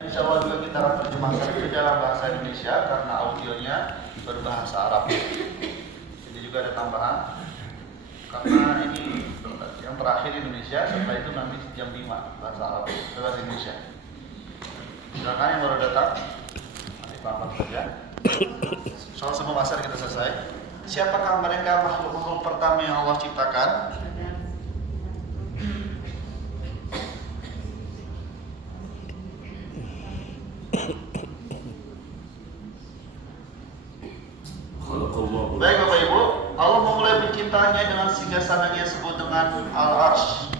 Insya Allah juga kita akan terjemahkan ke dalam bahasa Indonesia karena audionya berbahasa Arab. Jadi juga ada tambahan karena ini yang terakhir Indonesia, setelah itu nanti jam 5 bahasa Arab, bahasa Indonesia. Silakan yang baru datang, nanti pelan-pelan saja. Soal semua pasar kita selesai. Siapakah mereka makhluk-makhluk pertama yang Allah ciptakan? Baik Bapak Ibu, Allah memulai penciptaannya dengan singgasana yang disebut dengan Al-Arsh,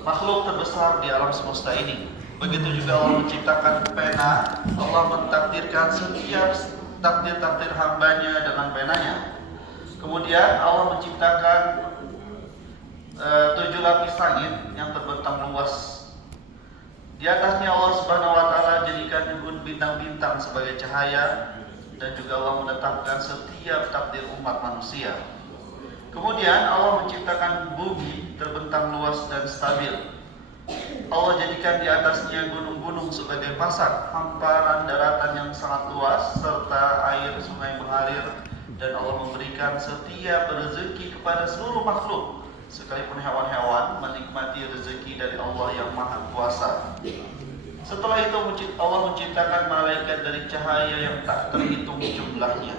makhluk terbesar di alam semesta ini. Begitu juga Allah menciptakan pena. Allah mentakdirkan setiap takdir-takdir hambanya dengan penanya. Kemudian Allah menciptakan 7 lapis langit yang terbentang luas. Di atasnya Allah Subhanahu wa taala jadikan bintang-bintang sebagai cahaya, dan juga Allah menetapkan setiap takdir umat manusia. Kemudian Allah menciptakan bumi terbentang luas dan stabil. Allah jadikan di atasnya gunung-gunung sebagai pasar, hamparan daratan yang sangat luas, serta air sungai mengalir, dan Allah memberikan setiap rezeki kepada seluruh makhluk, sekalipun hewan-hewan menikmati rezeki dari Allah yang Maha Kuasa. Setelah itu Allah menciptakan malaikat dari cahaya yang tak terhitung jumlahnya.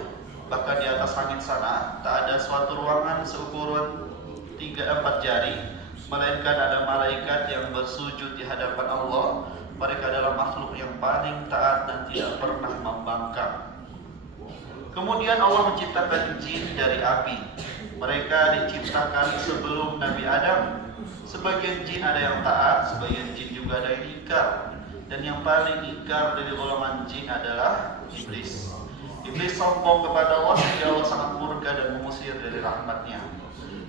Bahkan di atas langit sana tak ada suatu ruangan seukuran 3-4 jari, melainkan ada malaikat yang bersujud di hadapan Allah. Mereka adalah makhluk yang paling taat dan tidak pernah membangkang. Kemudian Allah menciptakan jin dari api. Mereka diciptakan sebelum Nabi Adam. Sebagian jin ada yang taat, sebagian jin juga ada yang ingkar. Dan yang paling ingkar dari golongan jin adalah iblis. Iblis sombong kepada Allah sehingga Allah sangat murka dan mengusir dari rahmatnya.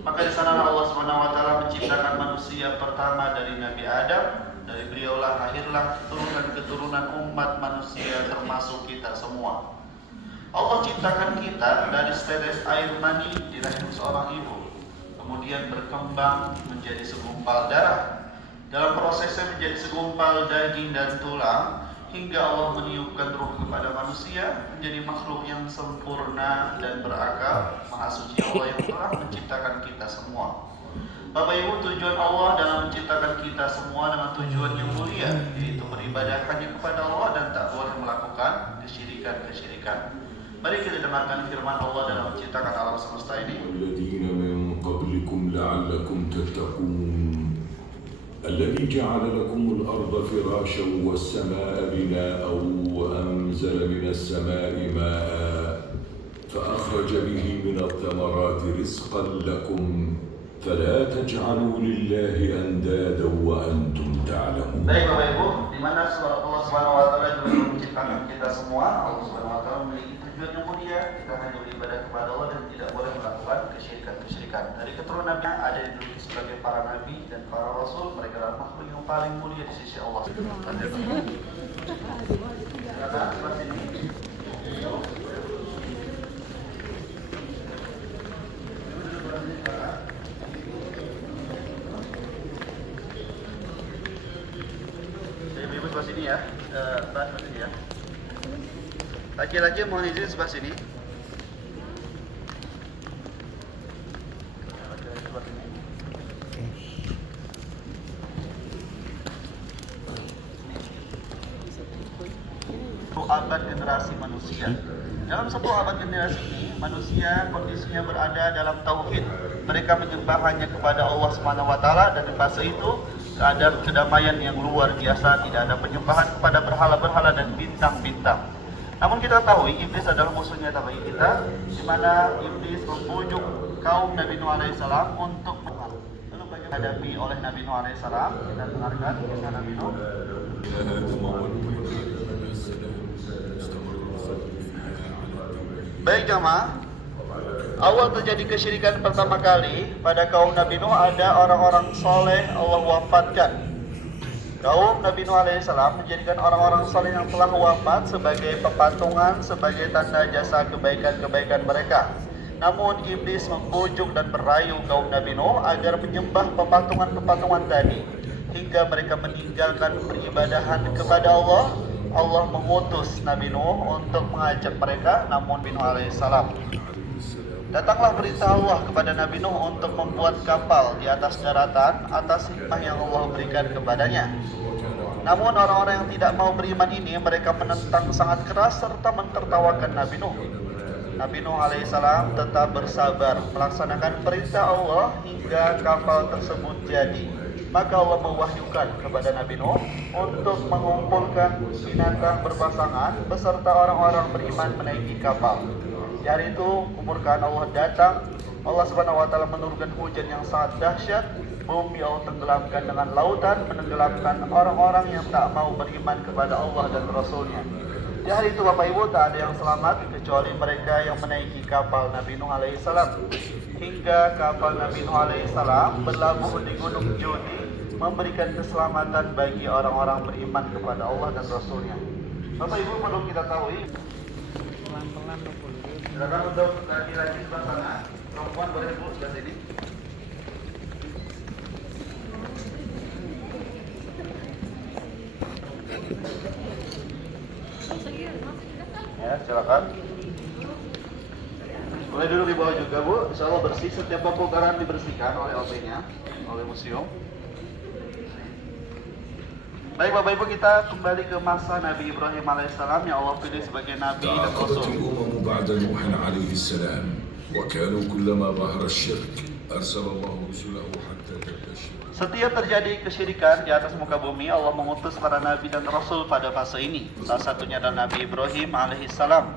Maka di sana Allah Subhanahu wa taala menciptakan manusia pertama dari Nabi Adam. Dari beliaulah lahirlah keturunan umat manusia termasuk kita semua. Allah ciptakan kita dari setetes air mani di rahim seorang ibu, kemudian berkembang menjadi segumpal darah. Dalam prosesnya menjadi segumpal daging dan tulang, hingga Allah meniupkan ruh kepada manusia, menjadi makhluk yang sempurna dan berakal. Maha suci Allah yang telah menciptakan kita semua. Bapak Ibu, tujuan Allah dalam menciptakan kita semua dengan tujuan yang mulia, yaitu beribadah hanya kepada Allah dan tak boleh melakukan kesyirikan-kesyirikan. Mari kita dengarkan firman Allah dalam menciptakan alam semesta ini. الذي جعل لكم الأرض فراشا والسماء بناء وأنزل من السماء ماء فأخرج به من الثمرات رزقا لكم فلا تجعلوا لله أندادا وأنتم تعلمون. Baik Bapak Ibu, di mana Allah Subhanahu wa taala juga menciptakan kita semua. Allah Subhanahu wa taala memiliki tujuan yang mulia. Kita hanya beribadah kepada Allah dan tidak boleh melakukan kesyirikan-kesyirikan. Dari keturunannya ada yang dijuluki sebagai para nabi dan para rasul. Mereka adalah makhluk yang paling mulia di sisi Allah. Karena seperti ini. Sebelah sini ya, bahas sini ya. Laki-laki mohon izin sebelah sini. Abad generasi manusia. Dalam 10 abad generasi ini, manusia kondisinya berada dalam tauhid. Mereka menyembah hanya kepada Allah Subhanahu wa taala, dan di fase itu keadaan kedamaian yang luar biasa, tidak ada penyembahan kepada berhala-berhala dan bintang-bintang. Namun kita tahu iblis adalah musuhnya bagi kita, di mana iblis membujuk kaum Nabi Nuh alaihissalam untuk lalu bagaimana dihadapi oleh Nabi Nuh alaihissalam. Kita dengarkan kisah Nabi Nuh. Baik jamaah, awal terjadi kesyirikan pertama kali pada kaum Nabi Nuh ada orang-orang soleh Allah wafatkan. Kaum Nabi Nuh alaihissalam menjadikan orang-orang soleh yang telah wafat sebagai pepatungan, sebagai tanda jasa kebaikan-kebaikan mereka. Namun iblis membujuk dan merayu kaum Nabi Nuh agar menyembah pepatungan-pepatungan tadi. hingga mereka meninggalkan peribadahan kepada Allah, Allah mengutus Nabi Nuh untuk mengajak mereka. Namun Nuh alaihissalam, datanglah berita Allah kepada Nabi Nuh untuk membuat kapal di atas daratan atas hikmah yang Allah berikan kepadanya. Namun orang-orang yang tidak mau beriman ini, mereka menentang sangat keras serta mentertawakan Nabi Nuh. Nabi Nuh alaihissalam tetap bersabar melaksanakan perintah Allah hingga kapal tersebut jadi. Maka Allah mewahyukan kepada Nabi Nuh untuk mengumpulkan binatang berpasangan beserta orang-orang beriman menaiki kapal. Di hari itu kemurkaan Allah datang. Allah Subhanahu wa taala menurunkan hujan yang sangat dahsyat. Bumi Allah tenggelamkan dengan lautan, menenggelamkan orang-orang yang tak mau beriman kepada Allah dan Rasulnya. Di hari itu Bapak Ibu, tak ada yang selamat kecuali mereka yang menaiki kapal Nabi Nuh alaihissalam. Hingga kapal Nabi Nuh alaihissalam berlabuh di Gunung Judi, memberikan keselamatan bagi orang-orang beriman kepada Allah dan Rasulnya. Bapak Ibu, perlu kita tahu, silakan untuk laki-laki sebelah sana, perempuan boleh duduk sebelah sini. Ya, silakan. Boleh duduk di bawah juga, Bu. Insya Allah bersih. Setiap pembongkaran dibersihkan oleh OP-nya, oleh museum. Baik Bapak Ibu, kita kembali ke masa Nabi Ibrahim alaihissalam yang Allah pilih sebagai Nabi dan تعاقبت Rasul. الأمم بعد نوح عليه السلام وكانوا كلما ظهر الشرك أرسل الله رسله حتى تنتشر. Setiap terjadi kesyirikan di atas muka bumi, Allah mengutus para nabi dan rasul pada fase ini. Salah satunya adalah Nabi Ibrahim alaihissalam.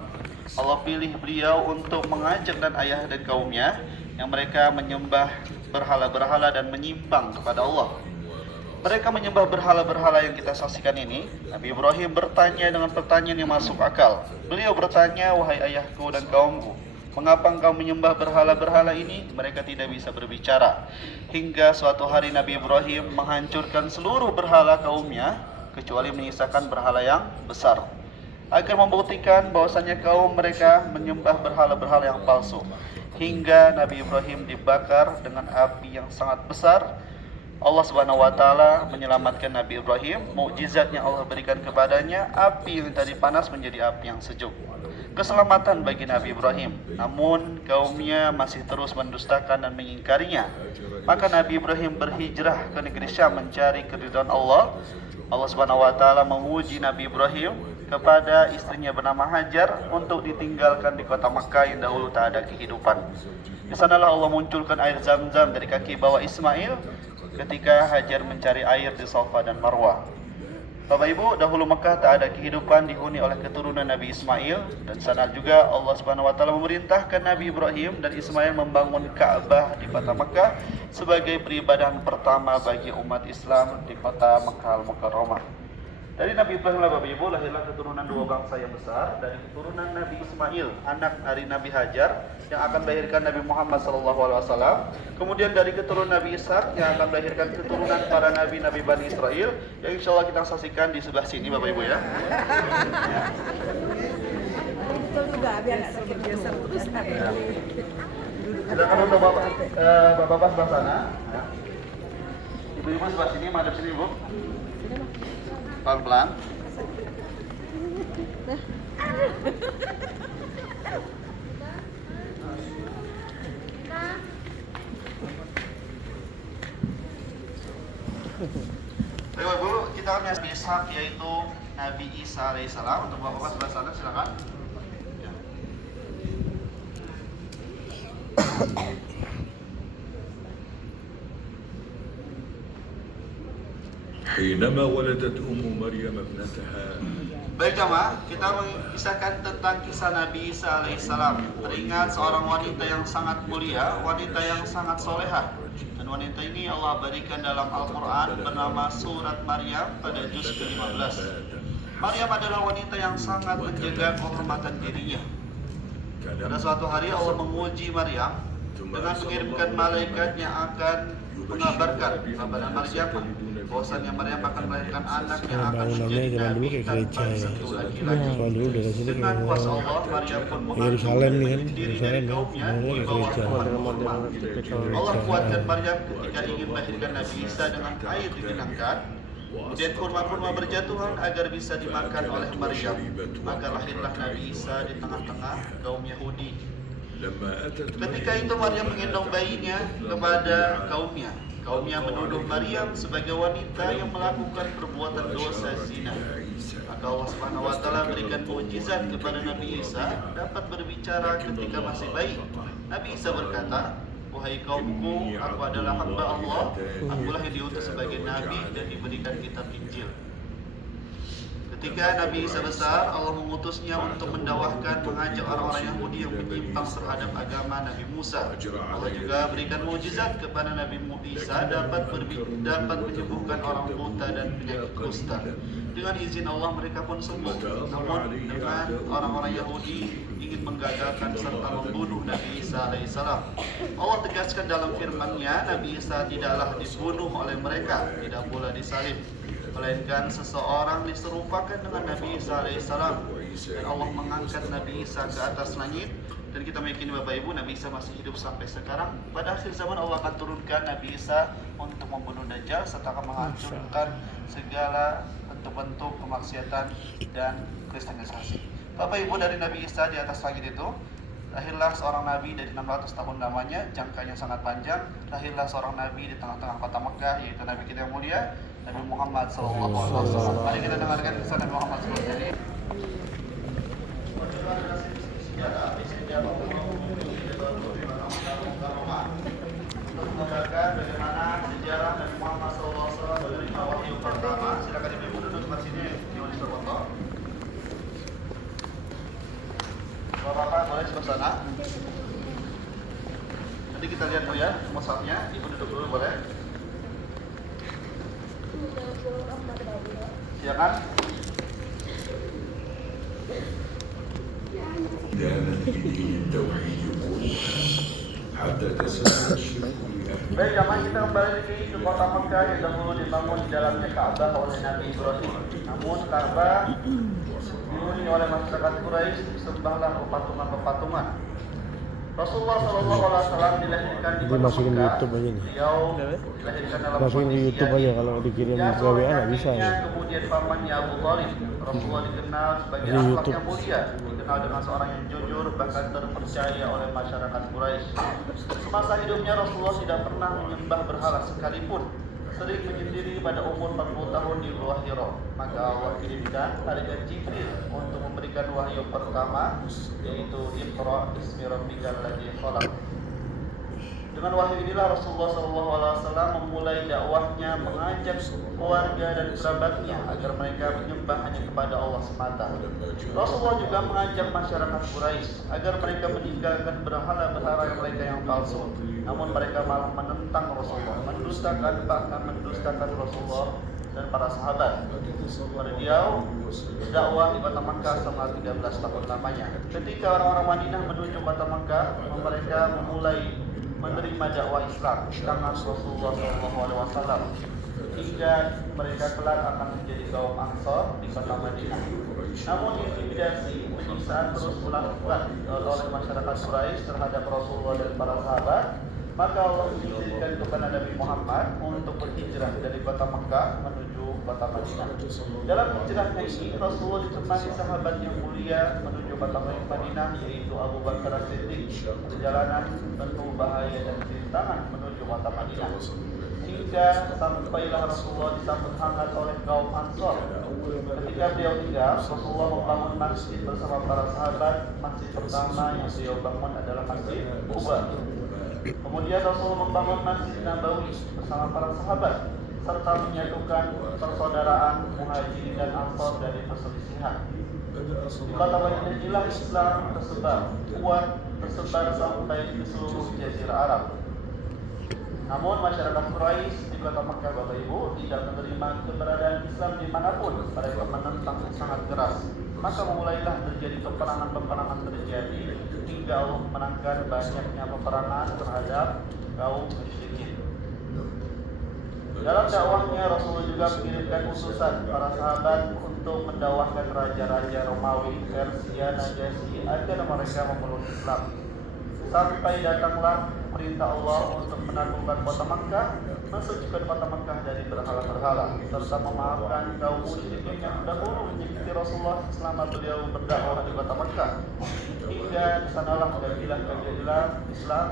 Allah pilih beliau untuk mengajak dan ayah dan kaumnya yang mereka menyembah berhala-berhala dan menyimpang kepada Allah. Mereka menyembah berhala-berhala yang kita saksikan ini. Nabi Ibrahim bertanya dengan pertanyaan yang masuk akal. Beliau bertanya, "Wahai ayahku dan kaumku, mengapa engkau menyembah berhala-berhala ini?" Mereka tidak bisa berbicara. Hingga suatu hari Nabi Ibrahim menghancurkan seluruh berhala kaumnya, kecuali menyisakan berhala yang besar, agar membuktikan bahwasannya kaum mereka menyembah berhala-berhala yang palsu. Hingga Nabi Ibrahim dibakar dengan api yang sangat besar. Allah Subhanahu wa taala menyelamatkan Nabi Ibrahim. Mukjizat yang Allah berikan kepadanya, api yang tadi panas menjadi api yang sejuk. Keselamatan bagi Nabi Ibrahim. Namun kaumnya masih terus mendustakan dan mengingkarinya. Maka Nabi Ibrahim berhijrah ke negeri Syam mencari keridhaan Allah. Allah Subhanahu wa taala menguji Nabi Ibrahim kepada istrinya bernama Hajar untuk ditinggalkan di kota Makkah yang dahulu tak ada kehidupan. Di sanalah Allah munculkan air Zam-Zam dari kaki bawah Ismail ketika Hajar mencari air di Safa dan Marwah. Bapak Ibu, dahulu Mekah tak ada kehidupan, dihuni oleh keturunan Nabi Ismail, dan sana juga Allah Subhanahu wa taala memerintahkan Nabi Ibrahim dan Ismail membangun Ka'bah di kota Mekah sebagai peribadahan pertama bagi umat Islam di kota Makkah Al-Mukarramah. Dari Nabi Ibrahim lah Bapak Ibu lahirlah keturunan dua bangsa yang besar. Dari keturunan Nabi Ismail, anak dari Nabi Hajar yang akan melahirkan Nabi Muhammad SAW. Kemudian dari keturunan Nabi Ishak yang akan melahirkan keturunan para nabi-nabi Bani Israel, yang insya Allah kita saksikan di sebelah sini Bapak Ibu ya. Silakan untuk bapak sebelah sana. Ibu-ibu sebelah sini, madep sini Ibu. Pelan-pelan. Baik Ibu, kita akan Nabi Ishak yaitu Nabi Isa alaihissalam. Untuk bapak-bapak sebelah sana silakan. حينما ولدت مريم ابنتها. Baik jamaah, kita mengisahkan tentang kisah Nabi Isa alaihissalam. Teringat seorang wanita yang sangat mulia, wanita yang sangat solehah. Dan wanita ini Allah berikan dalam Al-Quran bernama Surat Maryam pada juz ke-15. Maryam adalah wanita yang sangat menjaga kehormatan dirinya. Pada suatu hari Allah menguji Maryam dengan mengirimkan malaikat yang akan mengabarkan kepada Maryam bahwasannya Maryam akan melahirkan anak yang akan bangunannya menjadi zaman dulu nabi kayak tanpa gereja ya. disentuh laki-laki. Kalau dulu dari sini Dengan kayak kuasa Allah, Maryam pun mengandung Yerusalem dan nih kan, menyendiri dari Yerusalem ya, kaumnya bangunannya di kayak bawah gereja. pohon kurma. Allah Gereja. kuatkan Maryam ketika ingin melahirkan Nabi Isa dengan air digenangkan. Kemudian kurma-kurma berjatuhan agar bisa dimakan oleh Maryam. Maka lahirlah Nabi Isa di tengah-tengah kaum Yahudi. Ketika itu Maryam menggendong bayinya kepada kaumnya. Kaumnya menuduh Maryam sebagai wanita yang melakukan perbuatan dosa zina. Maka Allah Subhanahu wa taala berikan mukjizat kepada Nabi Isa dapat berbicara ketika masih bayi. Nabi Isa berkata, "Wahai kaumku, aku adalah hamba Allah. Akulah yang diutus sebagai nabi dan diberikan kitab Injil." Ketika Nabi Isa besar, Allah mengutusnya untuk mendakwahkan, mengajak orang-orang Yahudi yang menyimpang terhadap agama Nabi Musa. Allah juga berikan mukjizat kepada Nabi Isa dapat menyembuhkan orang buta dan penyakit kusta. Dengan izin Allah mereka pun sembuh. Namun dengan orang-orang Yahudi ingin menggagalkan serta membunuh Nabi Isa alaihissalam. Allah tegaskan dalam firman-Nya, Nabi Isa tidaklah dibunuh oleh mereka, tidak pula disalib, melainkan seseorang diserupakan dengan Nabi Isa alaihissalam, dan Allah mengangkat Nabi Isa ke atas langit. Dan kita meyakini Bapak Ibu, Nabi Isa masih hidup sampai sekarang. Pada akhir zaman Allah akan turunkan Nabi Isa untuk membunuh Dajjal serta akan menghancurkan segala bentuk-bentuk kemaksiatan dan kristenisasi. Bapak Ibu, dari Nabi Isa di atas langit itu lahirlah seorang nabi dari 600 tahun lamanya, jangkanya sangat panjang. Lahirlah seorang nabi di tengah-tengah kota Mekah, yaitu Nabi kita yang mulia, Nabi Muhammad SAW. Mari kita dengarkan kisah Nabi Muhammad SAW. Untuk menggambarkan bagaimana sejarah Nabi Muhammad SAW menerima wahyu pertama. Silakan ibu duduk di sini di Unisur Foto. Bapak-bapak boleh sebelah sana. Nanti kita lihat dulu ya mushafnya. Ibu duduk dulu boleh. Silakan. دامت بدين التوحيد حتى تسلم الشرك لأهله. Baik, jamaah, kita kembali lagi ke kota Mekah yang dahulu dibangun di dalamnya Ka'bah oleh Nabi Ibrahim. Namun Ka'bah dihuni oleh masyarakat Quraisy, disembahlah pepatungan-pepatungan. Rasulullah SAW dilahirkan di kota Masukin di Mekah. YouTube aja nih. Beliau dilahirkan dalam Masukin di kondisi YouTube aja, kalau dikirim ya, ke WA nggak bisa ya. Kemudian pamannya Abu Thalib. Rasulullah dikenal sebagai Di akhlak YouTube. yang mulia, dikenal dengan seorang yang jujur, bahkan terpercaya oleh masyarakat Quraisy. Semasa hidupnya Rasulullah tidak pernah menyembah berhala sekalipun, sering menyendiri pada umur 40 tahun di Gua Hira. Maka Allah kirimkan malaikat Jibril untuk memberikan wahyu pertama, yaitu Iqra bismi rabbikal ladzi khalaq. Dengan wahyu inilah Rasulullah SAW memulai dakwahnya, mengajak keluarga dan kerabatnya agar mereka menyembah hanya kepada Allah semata. Rasulullah juga mengajak masyarakat Quraisy agar mereka meninggalkan berhala-berhala mereka yang palsu. Namun mereka malah menentang Rasulullah, bahkan mendustakan Rasulullah dan para sahabat. Beliau dakwah di kota Makkah selama 13 tahun lamanya. Ketika orang-orang Madinah menuju kota Makkah, mereka memulai menerima dakwah Islam di tangan Rasulullah SAW, hingga mereka kelak akan menjadi kaum Ansor di kota Madinah. Namun intimidasi, penyiksaan terus dilakukan oleh masyarakat Quraisy terhadap Rasulullah dan para sahabat. Maka Allah mengizinkan kepada Nabi Muhammad untuk berhijrah dari kota Mekah menuju kota Madinah. Dalam hijrahnya ini, Rasulullah ditemani sahabat yang mulia menuju kota Madinah, yaitu Abu Bakar As-Siddiq. Perjalanan penuh bahaya dan rintangan menuju kota Madinah, hingga sampailah Rasulullah disambut hangat oleh kaum Ansor. Ketika beliau tinggal, Rasulullah membangun masjid bersama para sahabat. Masjid pertama yang beliau bangun adalah Masjid Quba. Kemudian Rasulullah membangun Masjid Nabawi bersama para sahabat, serta menyatukan persaudaraan Muhajirin dan Ansor dari perselisihan. Di kota Madinah inilah Islam tersebar sampai di seluruh jazirah Arab. Namun masyarakat Quraisy di kota Makkah, Bapak Ibu, tidak menerima keberadaan Islam dimanapun. Mereka menentang sangat keras. Maka mulailah terjadi peperangan terjadi, hingga Allah menangkan banyaknya peperangan terhadap kaum musyrikin. Dalam dakwahnya Rasulullah juga mengirimkan utusan para sahabat untuk mendakwahkan raja-raja Romawi, Persia, Najasyi agar mereka memeluk Islam. Sampai datanglah perintah Allah untuk menaklukkan kota Makkah, mensucikan kota Makkah dari berhala-berhala, serta memaafkan kaum musyrikin yang dahulu menyakiti Rasulullah selama beliau berdakwah di kota Makkah. Hingga kesanalah kabilah-kabilah Islam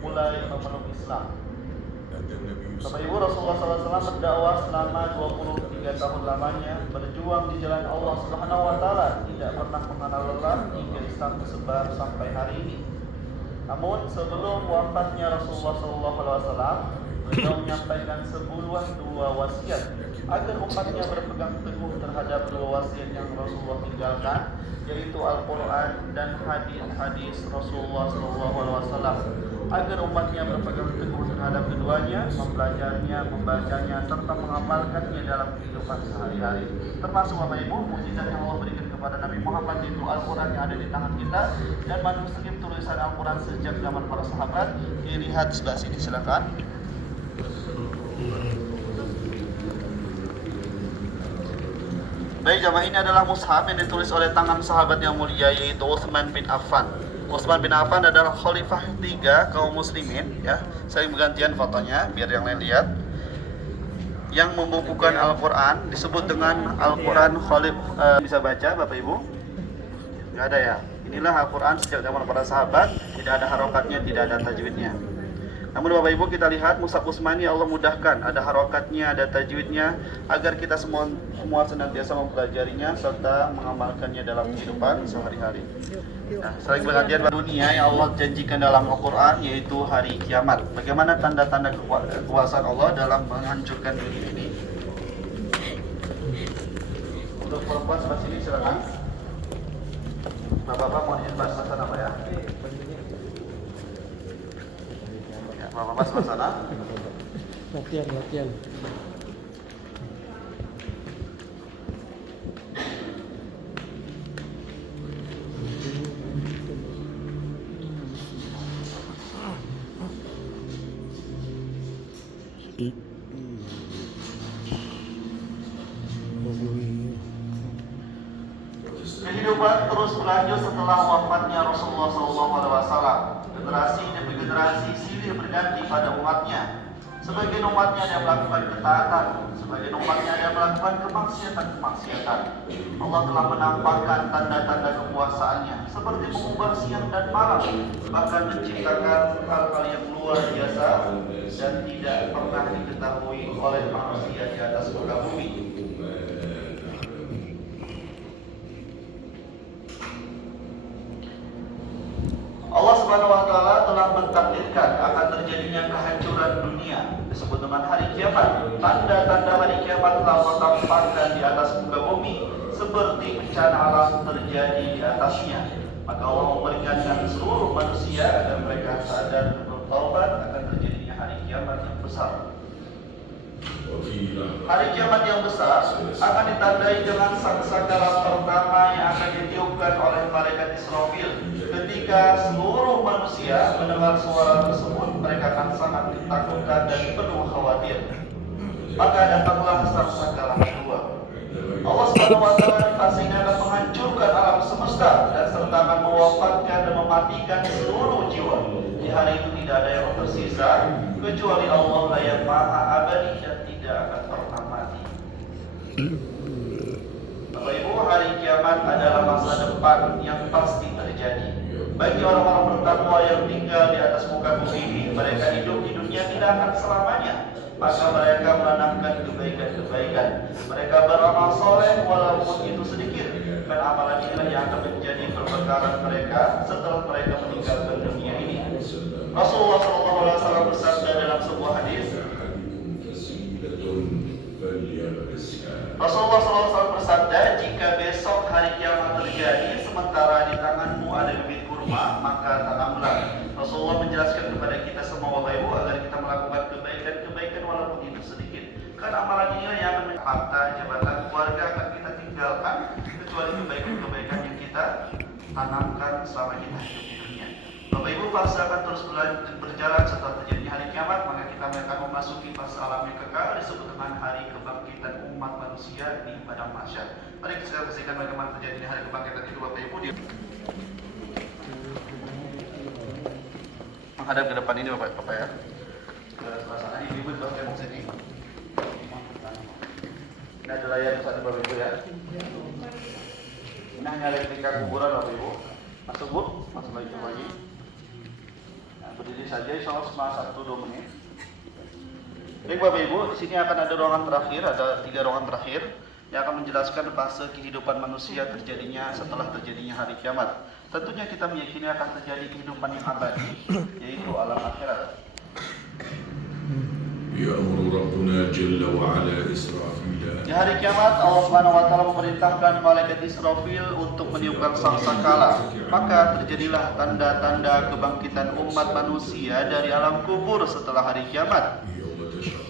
mulai memeluk Islam. Bapak Ibu, Rasulullah SAW berdakwah selama 23 tahun lamanya, berjuang di jalan Allah Subhanahu wa taala, tidak pernah mengenal lelah hingga Islam tersebar sampai hari ini. Namun sebelum wafatnya Rasulullah SAW, beliau menyampaikan dua wasiat agar umatnya berpegang teguh terhadap dua wasiat yang Rasulullah tinggalkan, yaitu Al-Quran dan hadis-hadis Rasulullah SAW, agar umatnya berpegang teguh terhadap keduanya, mempelajarinya, membacanya, serta mengamalkannya dalam kehidupan sehari-hari. Termasuk Bapak Ibu, mukjizat yang Allah berikan kepada Nabi Muhammad, yaitu Al-Quran yang ada di tangan kita dan manuskrip tulisan Al-Quran sejak zaman para sahabat. Dilihat sebelah sini, silakan. Baik, jamaah, ini adalah mushaf yang ditulis oleh tangan sahabat yang mulia, yaitu Utsman bin Affan. Utsman bin Affan adalah khalifah 3 kaum muslimin, ya. Saya bergantian fotonya biar yang lain lihat. Yang membukukan Al-Quran disebut dengan Al-Quran bisa baca Bapak Ibu? Nggak ada ya. Inilah Al-Quran sejak zaman para sahabat, tidak ada harokatnya, tidak ada tajwidnya. Namun Bapak Ibu, kita lihat mushaf Utsmani Allah mudahkan, ada harokatnya, ada tajwidnya, agar kita semua senantiasa mempelajarinya serta mengamalkannya dalam kehidupan sehari-hari. Nah, saling bergantian dunia yang Allah janjikan dalam Al-Quran, yaitu hari kiamat. Bagaimana tanda-tanda kekuasaan Allah dalam menghancurkan dunia ini? Untuk perempuan sebelah sini silakan. Bapak-bapak mau diinvas sana apa ya? Bapak-bapak sebelah sana. Latihan. Kehidupan terus berlanjut setelah wafatnya Rasulullah SAW. Generasi demi generasi silih berganti pada umatnya. Sebagian umatnya ada yang melakukan ketaatan, sebagian umatnya ada yang melakukan kemaksiatan. Allah telah menampakkan tanda-tanda kekuasaannya, seperti mengubah siang dan malam, bahkan menciptakan hal-hal yang luar biasa dan tidak pernah diketahui oleh manusia di atas muka bumi. Allah Subhanahu wa taala telah mentakdirkan akan terjadinya kehancuran dunia, disebut dengan hari kiamat. Tanda-tanda hari kiamat telah Allah tampakkan di atas muka bumi, seperti bencana alam terjadi di atasnya. Maka Allah memperingatkan seluruh manusia agar mereka sadar dan bertaubat akan terjadinya hari kiamat yang besar. Hari kiamat yang besar akan ditandai dengan sangsakala pertama yang akan ditiupkan oleh malaikat Israfil. Ketika seluruh manusia mendengar suara tersebut, mereka akan sangat ditakutkan dan penuh khawatir. Maka datanglah sangsakala kedua. Allah Subhanahu wa taala pastinya akan menghancurkan alam semesta dan serta akan mewafatkan dan mematikan seluruh jiwa. Di hari itu tidak ada yang tersisa kecuali Allah yang Maha Abadi dan tidak akan pernah mati. Bapak Ibu, hari kiamat adalah masa depan yang pasti terjadi. Bagi orang-orang bertakwa yang tinggal di atas muka bumi ini, mereka hidup di dunia tidak akan selamanya. Maka mereka menanamkan kebaikan-kebaikan. Mereka beramal soleh walaupun itu sedikit. Dan amalan inilah yang akan menjadi perbekalan mereka setelah mereka meninggalkan dunia ini. Rasulullah SAW bersabda dalam sebuah hadis. Rasulullah SAW bersabda, jika besok hari kiamat terjadi sementara di tanganmu ada bibit kurma, maka tanamlah. Rasulullah menjelaskan kepada kita semua Bapak Ibu agar kita melakukan kebaikan walaupun itu sedikit. Karena amalan ini yang akan harta, jabatan, keluarga akan kita tinggalkan, kecuali kebaikan yang kita tanamkan selama kita hidup di dunia. Bapak Ibu, fase akan terus berjalan setelah terjadinya hari kiamat, maka kita akan memasuki fase alam yang kekal disebut dengan hari kebangkitan umat manusia di padang mahsyar. Mari kita saksikan bagaimana terjadinya hari kebangkitan itu, Bapak Ibu. Menghadap ke depan ini Bapak ya. Ke sebelah sana ini Ibu bagian sini. Ini ada layar di sana Bapak Ibu ya. Ini hanya replika kuburan Bapak Ibu. Masuk Bu, masuk lagi. Nah, berdiri saja insya Allah selama 1-2 menit. Baik Bapak Ibu, di sini akan ada ruangan terakhir, ada 3 ruangan terakhir yang akan menjelaskan fase kehidupan manusia terjadinya setelah terjadinya hari kiamat. Tentunya kita meyakini akan terjadi kehidupan yang abadi, yaitu alam akhirat. يأمر ربنا جل وعلا إسرافيل Di hari kiamat Allah Subhanahu wa taala memerintahkan malaikat Israfil untuk meniupkan sangkakala. Maka terjadilah tanda-tanda kebangkitan umat manusia dari alam kubur setelah hari kiamat.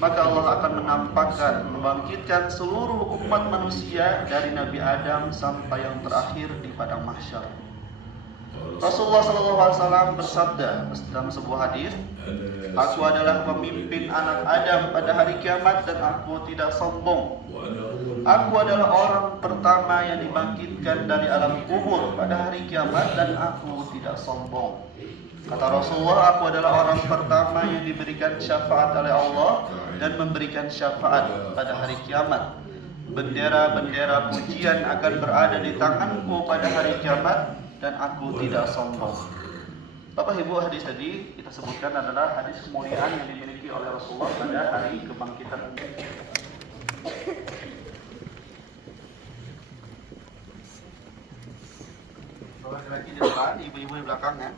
Maka Allah akan menampakkan, membangkitkan seluruh umat manusia dari Nabi Adam sampai yang terakhir di padang mahsyar. Rasulullah SAW bersabda dalam sebuah hadis, "Aku adalah pemimpin anak Adam pada hari kiamat dan aku tidak sombong. Aku adalah orang pertama yang dibangkitkan dari alam kubur pada hari kiamat dan aku tidak sombong." Kata Rasulullah, "Aku adalah orang pertama yang diberikan syafaat oleh Allah dan memberikan syafaat pada hari kiamat. Bendera-bendera pujian akan berada di tanganku pada hari kiamat dan aku tidak sombong." Bapak Ibu, hadis tadi kita sebutkan adalah hadis kemuliaan yang dimiliki oleh Rasulullah pada hari kebangkitan. Laki-laki di depan, ibu-ibu di belakangnya.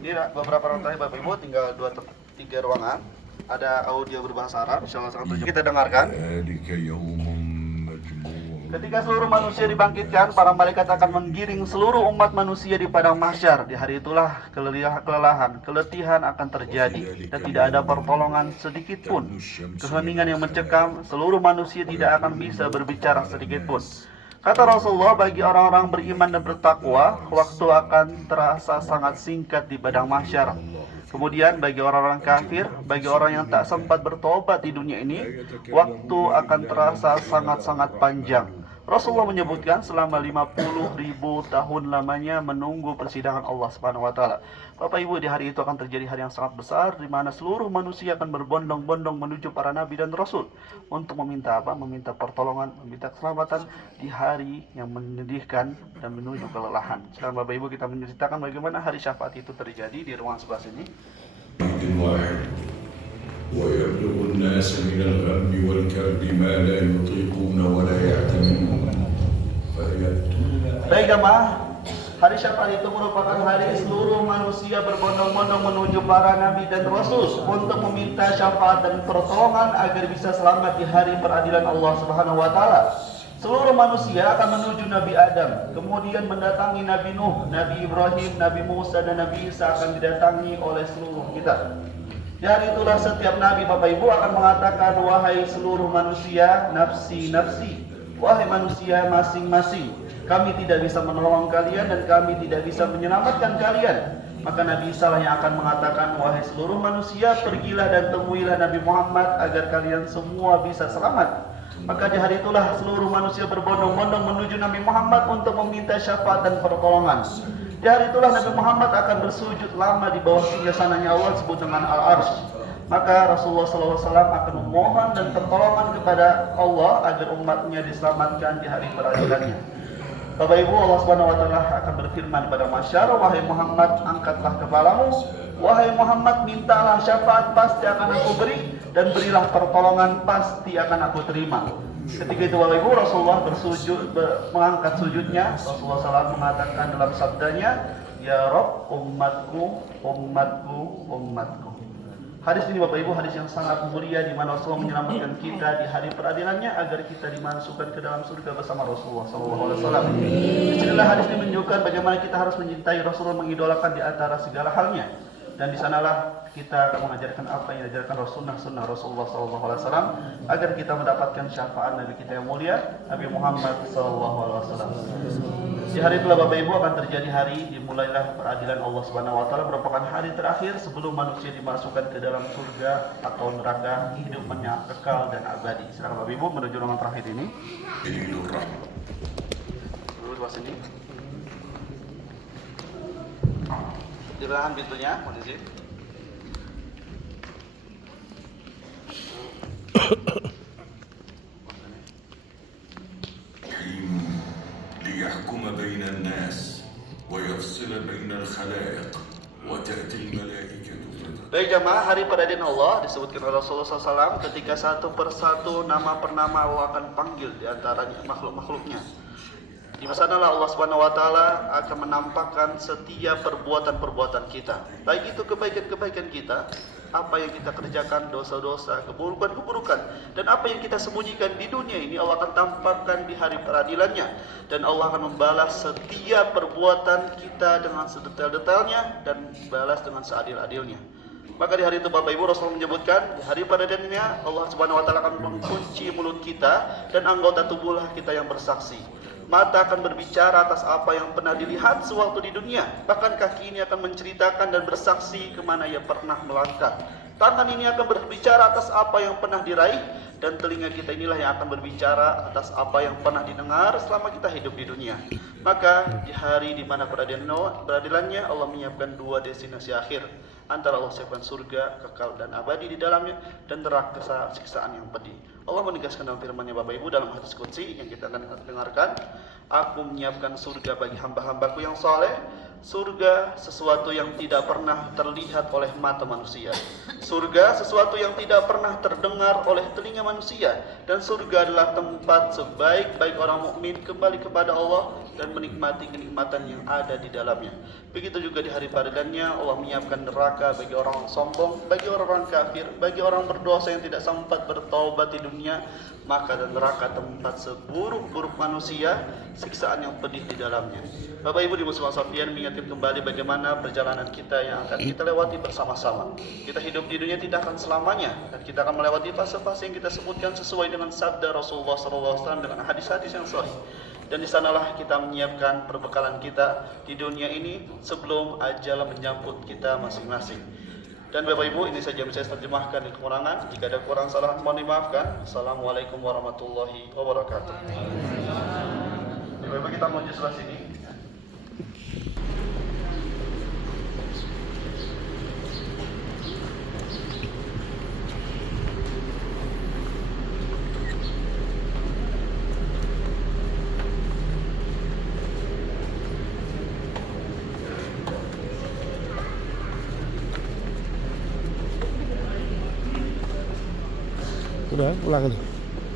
Ini beberapa ruangan terakhir Bapak Ibu, tinggal 2-3 ruangan. Ada audio berbahasa Arab, insyaallah sangat terjemah. Kita dengarkan. ذلك يوم مجموع Ketika seluruh manusia dibangkitkan, para malaikat akan menggiring seluruh umat manusia di padang mahsyar. Di hari itulah kelelahan, keletihan akan terjadi dan tidak ada pertolongan sedikit pun. Keheningan yang mencekam, seluruh manusia tidak akan bisa berbicara sedikit pun. Kata Rasulullah, bagi orang-orang beriman dan bertakwa, waktu akan terasa sangat singkat di padang mahsyar. Kemudian bagi orang-orang kafir, bagi orang yang tak sempat bertobat di dunia ini, waktu akan terasa sangat-sangat panjang. Rasulullah menyebutkan selama 50.000 tahun lamanya menunggu persidangan Allah Subhanahu wa taala. Bapak Ibu, di hari itu akan terjadi hari yang sangat besar di mana seluruh manusia akan berbondong-bondong menuju para nabi dan rasul untuk meminta apa? Meminta pertolongan, meminta keselamatan di hari yang menyedihkan dan menuju kelelahan. Sekarang Bapak Ibu kita menceritakan bagaimana hari syafaat itu terjadi di ruangan sebelah sini. واحد ويبلغ الناس من الغم والكرب ما لا يطيقون ولا يحتملون فيأتون Baik jamaah, hari syafaat itu merupakan hari seluruh manusia berbondong-bondong menuju para nabi dan rasul untuk meminta syafaat dan pertolongan agar bisa selamat di hari peradilan Allah Subhanahu wa taala. Seluruh manusia akan menuju Nabi Adam, kemudian mendatangi Nabi Nuh, Nabi Ibrahim, Nabi Musa dan Nabi Isa akan didatangi oleh seluruh kita. Di hari itulah setiap nabi Bapak Ibu akan mengatakan, "Wahai seluruh manusia, nafsi nafsi. Wahai manusia masing-masing, kami tidak bisa menolong kalian dan kami tidak bisa menyelamatkan kalian." Maka Nabi Isa lah yang akan mengatakan, "Wahai seluruh manusia, pergilah dan temuilah Nabi Muhammad agar kalian semua bisa selamat." Maka di hari itulah seluruh manusia berbondong-bondong menuju Nabi Muhammad untuk meminta syafaat dan pertolongan. Di hari itulah Nabi Muhammad akan bersujud lama di bawah singgasananya Allah disebut dengan Al-Arsy. Maka Rasulullah SAW akan memohon dan pertolongan kepada Allah agar umatnya diselamatkan di hari peradilannya. Bapak Ibu, Allah Subhanahu wa taala akan berfirman pada masyarakat, "Wahai Muhammad, angkatlah kepalamu. Wahai Muhammad, mintalah syafaat, pasti akan aku beri, dan berilah pertolongan, pasti akan aku terima." Ketika itu Bapak Ibu, Rasulullah bersujud, mengangkat sujudnya. Rasulullah SAW mengatakan dalam sabdanya, "Ya Rabb, umatku, umatku, umatku." Hadis ini Bapak Ibu, hadis yang sangat mulia di mana Rasulullah menyelamatkan kita di hari peradilannya agar kita dimasukkan ke dalam surga bersama Rasulullah SAW. Disinilah hadis ini menunjukkan bagaimana kita harus mencintai Rasulullah, mengidolakan di antara segala halnya. Dan di sanalah kita akan mengajarkan apa yang diajarkan sunnah Rasulullah SAW agar kita mendapatkan syafaat Nabi kita yang mulia, Nabi Muhammad SAW. Di hari itulah Bapak Ibu akan terjadi hari dimulailah peradilan Allah Subhanahu Wa Taala, merupakan hari terakhir sebelum manusia dimasukkan ke dalam surga atau neraka hidupnya kekal dan abadi. Silakan Bapak Ibu menuju ruangan terakhir ini. Dulu di sini. Dirahan pintunya, mohon izin. ليحكم بين الناس ويفصل بين الخلائق وتأتي الملائكة. Baik jamaah, hari peradilan Allah disebutkan oleh Rasulullah SAW ketika satu persatu nama per nama Allah akan panggil di antara makhluk-makhluknya. Di sanalah Allah Subhanahu Wa Taala akan menampakkan setiap perbuatan-perbuatan kita, baik itu kebaikan-kebaikan kita, apa yang kita kerjakan, dosa-dosa, keburukan-keburukan, dan apa yang kita sembunyikan di dunia ini Allah akan tampakkan di hari peradilannya, dan Allah akan membalas setiap perbuatan kita dengan sedetail-detailnya dan balas dengan seadil-adilnya. Maka di hari itu Bapak Ibu, Rasul menyebutkan di hari peradilannya Allah Subhanahu Wa Taala akan mengunci mulut kita dan anggota tubuhlah kita yang bersaksi. Mata akan berbicara atas apa yang pernah dilihat sewaktu di dunia. Bahkan kaki ini akan menceritakan dan bersaksi kemana ia pernah melangkah. Tangan ini akan berbicara atas apa yang pernah diraih. Dan telinga kita inilah yang akan berbicara atas apa yang pernah didengar selama kita hidup di dunia. Maka di hari di mana peradilannya Allah menyiapkan dua destinasi akhir. Antara Allah siapkan surga, kekal dan abadi di dalamnya, dan neraka siksaan yang pedih. Allah menegaskan dalam firman-Nya Bapak Ibu dalam hadis qudsi yang kita akan dengarkan, aku menyiapkan surga bagi hamba-hambaku yang saleh, surga sesuatu yang tidak pernah terlihat oleh mata manusia, surga sesuatu yang tidak pernah terdengar oleh telinga manusia, dan surga adalah tempat sebaik-baik orang mukmin kembali kepada Allah dan menikmati kenikmatan yang ada di dalamnya. Begitu juga di hari peradilannya Allah menyiapkan neraka bagi orang sombong, bagi orang kafir, bagi orang berdosa yang tidak sempat bertaubat di dunia. Maka dan neraka tempat seburuk-buruk manusia, siksaan yang pedih di dalamnya. Bapak Ibu di Muslim Safian mengingatkan kembali bagaimana perjalanan kita yang akan kita lewati bersama-sama. Kita hidup di dunia tidak akan selamanya, dan kita akan melewati fase-fase yang kita sebutkan sesuai dengan sabda Rasulullah SAW dengan hadis-hadis yang sahih. Dan di sanalah kita menyiapkan perbekalan kita di dunia ini sebelum ajal menyambut kita masing-masing. Dan Bapak Ibu, ini saja yang bisa saya terjemahkan di kekurangan. Jika ada kurang salah, mohon dimaafkan. Assalamualaikum warahmatullahi wabarakatuh. Bapak Ibu, kita menuju sebelah sini. Udah, ulang itu.